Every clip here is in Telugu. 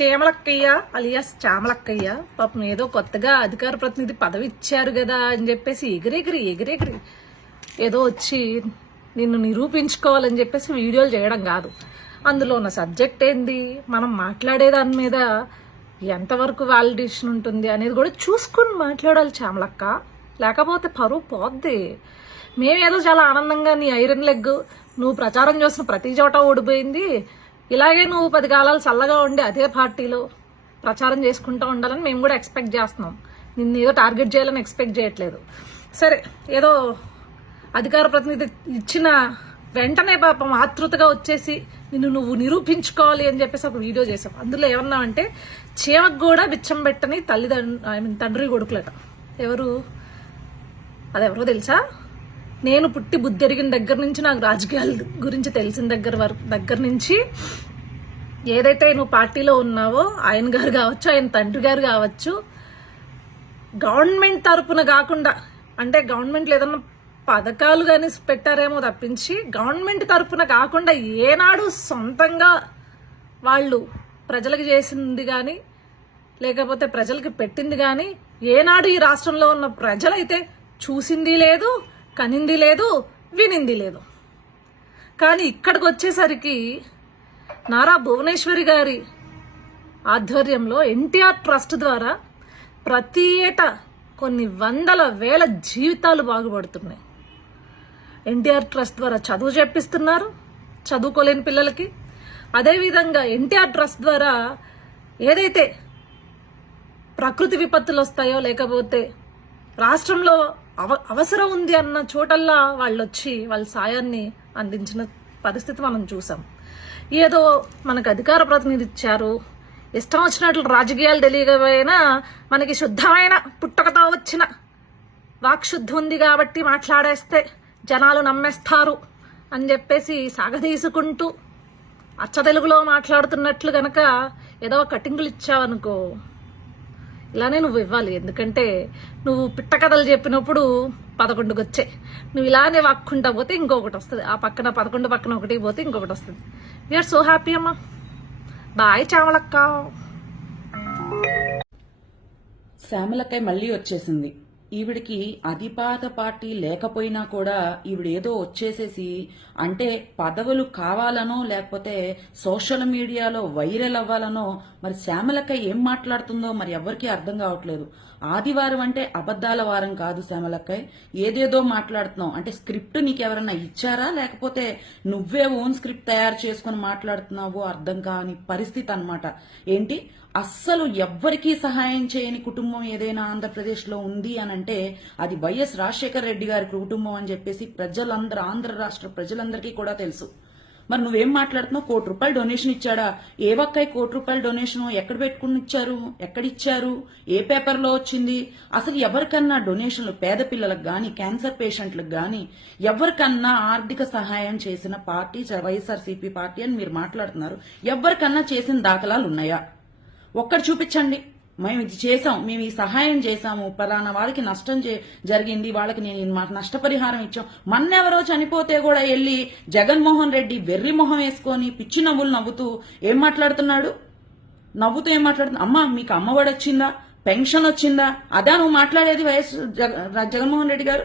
చేమలక్కయ్య అలియాస్ చామలక్కయ్య. పాపం ఏదో కొత్తగా అధికార ప్రతినిధి పదవి ఇచ్చారు కదా అని చెప్పేసి ఎగిరెగిరి ఎగిరెగిరి. ఏదో వచ్చి నిన్ను నిరూపించుకోవాలని చెప్పేసి వీడియోలు చేయడం కాదు. అందులో ఉన్న సబ్జెక్ట్ ఏంది? మనం మాట్లాడే దాని మీద ఎంతవరకు వ్యాలిడేషన్ ఉంటుంది అనేది కూడా చూసుకుని మాట్లాడాలి చామలక్క. లేకపోతే పరువు పోద్ది. మేమేదో చాలా ఆనందంగా నీ ఐరన్ లెగ్ నువ్వు ప్రచారం చేసిన ప్రతి చోట ఓడిపోయింది. ఇలాగే నువ్వు పది కాలాలు చల్లగా ఉండి అదే పార్టీలో ప్రచారం చేసుకుంటూ ఉండాలని మేము కూడా ఎక్స్పెక్ట్ చేస్తున్నాం. నిన్ను ఏదో టార్గెట్ చేయాలని ఎక్స్పెక్ట్ చేయట్లేదు. సరే ఏదో అధికార ప్రతినిధి ఇచ్చిన వెంటనే పాపం ఆతృతగా వచ్చేసి నిన్ను నువ్వు నిరూపించుకోవాలి అని చెప్పేసి ఒక వీడియో చేసావు అందులో ఏమన్నామంటే చీమకు కూడా బిచ్చం పెట్టని తల్లిదండ్రు ఐ మీన్ తండ్రి కొడుకులట. ఎవరు? అదెవరో తెలుసా? నేను పుట్టి బుద్ధి ఎరిగిన దగ్గర నుంచి నాకు రాజకీయాల గురించి తెలిసిన దగ్గర వరకు దగ్గర నుంచి ఏదైతే నువ్వు పార్టీలో ఉన్నావో ఆయన గారు కావచ్చు ఆయన తండ్రి గారు కావచ్చు గవర్నమెంట్ తరపున కాకుండా అంటే గవర్నమెంట్లో ఏదన్నా పథకాలు కానీ పెట్టారేమో తప్పించి గవర్నమెంట్ తరపున కాకుండా ఏనాడు సొంతంగా వాళ్ళు ప్రజలకు చేసింది కానీ లేకపోతే ప్రజలకి పెట్టింది కానీ ఏనాడు ఈ రాష్ట్రంలో ఉన్న ప్రజలైతే చూసింది లేదు కనింది లేదు వినింది లేదు. కానీ ఇక్కడికి వచ్చేసరికి నారా భువనేశ్వరి గారి ఆధ్వర్యంలో ఎన్టీఆర్ ట్రస్ట్ ద్వారా ప్రతి ఏటా కొన్ని వందల వేల జీవితాలు బాగుపడుతున్నాయి. ఎన్టీఆర్ ట్రస్ట్ ద్వారా చదువు చెప్పిస్తున్నారు చదువుకోలేని పిల్లలకి. అదేవిధంగా ఎన్టీఆర్ ట్రస్ట్ ద్వారా ఏదైతే ప్రకృతి విపత్తులు వస్తాయో లేకపోతే రాష్ట్రంలో అవ అవసరం ఉంది అన్న చోటల్లా వాళ్ళు వచ్చి వాళ్ళ సాయాన్ని అందించిన పరిస్థితి మనం చూసాం. ఏదో మనకు అధికార ప్రతినిధి ఇచ్చారు. ఇష్టం వచ్చినట్లు రాజకీయాలు తెలియకపోయినా మనకి శుద్ధమైన పుట్టకతో వచ్చిన వాక్శుద్ధి ఉంది కాబట్టి మాట్లాడేస్తే జనాలు నమ్మేస్తారు అని చెప్పేసి సాగదీసుకుంటూ అచ్చ తెలుగులో మాట్లాడుతున్నట్లు గనక ఏదో కటింగులు ఇచ్చావనుకో. ఇలానే నువ్వు ఇవ్వాలి. ఎందుకంటే నువ్వు పిట్ట కథలు చెప్పినప్పుడు పదకొండుకి వచ్చాయి నువ్వు ఇలానే వాక్కుంటా పోతే ఇంకొకటి వస్తుంది. ఆ పక్కన పదకొండు పక్కన ఒకటి పోతే ఇంకొకటి వస్తుంది. వీఆర్ సో హ్యాపీ అమ్మా. బాయ్ చామలక్క. శ్యామలక్కయ్య మళ్ళీ వచ్చేసింది. ఈవిడికి అధిపాత పార్టీ లేకపోయినా కూడా ఈవిడేదో వచ్చేసేసి అంటే పదవులు కావాలనో లేకపోతే సోషల్ మీడియాలో వైరల్ అవ్వాలనో మరి శ్యామలక్క ఏం మాట్లాడుతుందో మరి ఎవరికీ అర్థం కావట్లేదు. ఆదివారం అంటే అబద్దాల వారం కాదు శ్యామలక్క. ఏదేదో మాట్లాడుతున్నావు. అంటే స్క్రిప్ట్ నీకెవరన్నా ఇచ్చారా? లేకపోతే నువ్వే ఓన్ స్క్రిప్ట్ తయారు చేసుకుని మాట్లాడుతున్నావు అర్థం కాని పరిస్థితి అన్నమాట. ఏంటి? అస్సలు ఎవ్వరికీ సహాయం చేయని కుటుంబం ఏదైనా ఆంధ్రప్రదేశ్లో ఉంది అని అంటే అది వైఎస్ రాజశేఖర రెడ్డి గారి కుటుంబం అని చెప్పేసి ప్రజలందరూ ఆంధ్ర రాష్ట్ర ప్రజలందరికీ కూడా తెలుసు. మరి నువ్వేం మాట్లాడుతున్నావు? కోటి రూపాయలు డొనేషన్ ఇచ్చాడా? ఏ ఒక్కై కోటి రూపాయల డొనేషన్ ఎక్కడ పెట్టుకుని ఇచ్చారు? ఎక్కడిచ్చారు? ఏ పేపర్లో వచ్చింది? అసలు ఎవరికన్నా డొనేషన్లు పేద పిల్లలకు కానీ క్యాన్సర్ పేషెంట్లకు కానీ ఎవరికన్నా ఆర్థిక సహాయం చేసిన పార్టీ వైఎస్ఆర్సీపీ పార్టీ అని మీరు మాట్లాడుతున్నారు. ఎవరికన్నా చేసిన దాఖలాలు ఉన్నాయా? ఒక్కటి చూపించండి. మేము ఇది చేసాం మేము ఈ సహాయం చేసాము పలానా వాళ్ళకి నష్టం జరిగింది. వాళ్ళకి నేను మాకు నష్టపరిహారం ఇచ్చాం. మన్నెవరో చనిపోతే కూడా వెళ్ళి జగన్మోహన్ రెడ్డి వెర్రి మొహం వేసుకొని పిచ్చి నవ్వులు నవ్వుతూ ఏం మాట్లాడుతున్నాడు? నవ్వుతూ ఏం మాట్లాడుతున్నా అమ్మా మీకు అమ్మఒడి వచ్చిందా? పెన్షన్ వచ్చిందా? అదా నువ్వు మాట్లాడేది వైఎస్ జగ- జగన్మోహన్ రెడ్డి గారు?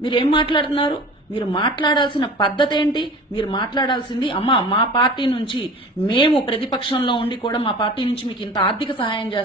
మీరేం మాట్లాడుతున్నారు? మీరు మాట్లాడాల్సిన పద్ధతి ఏంటి మీరు మాట్లాడాల్సింది అమ్మా మా పార్టీ నుంచి మేము ప్రతిపక్షంలో ఉండి కూడా మా పార్టీ నుంచి మీకు ఇంత ఆర్థిక సహాయం చేస్తాం.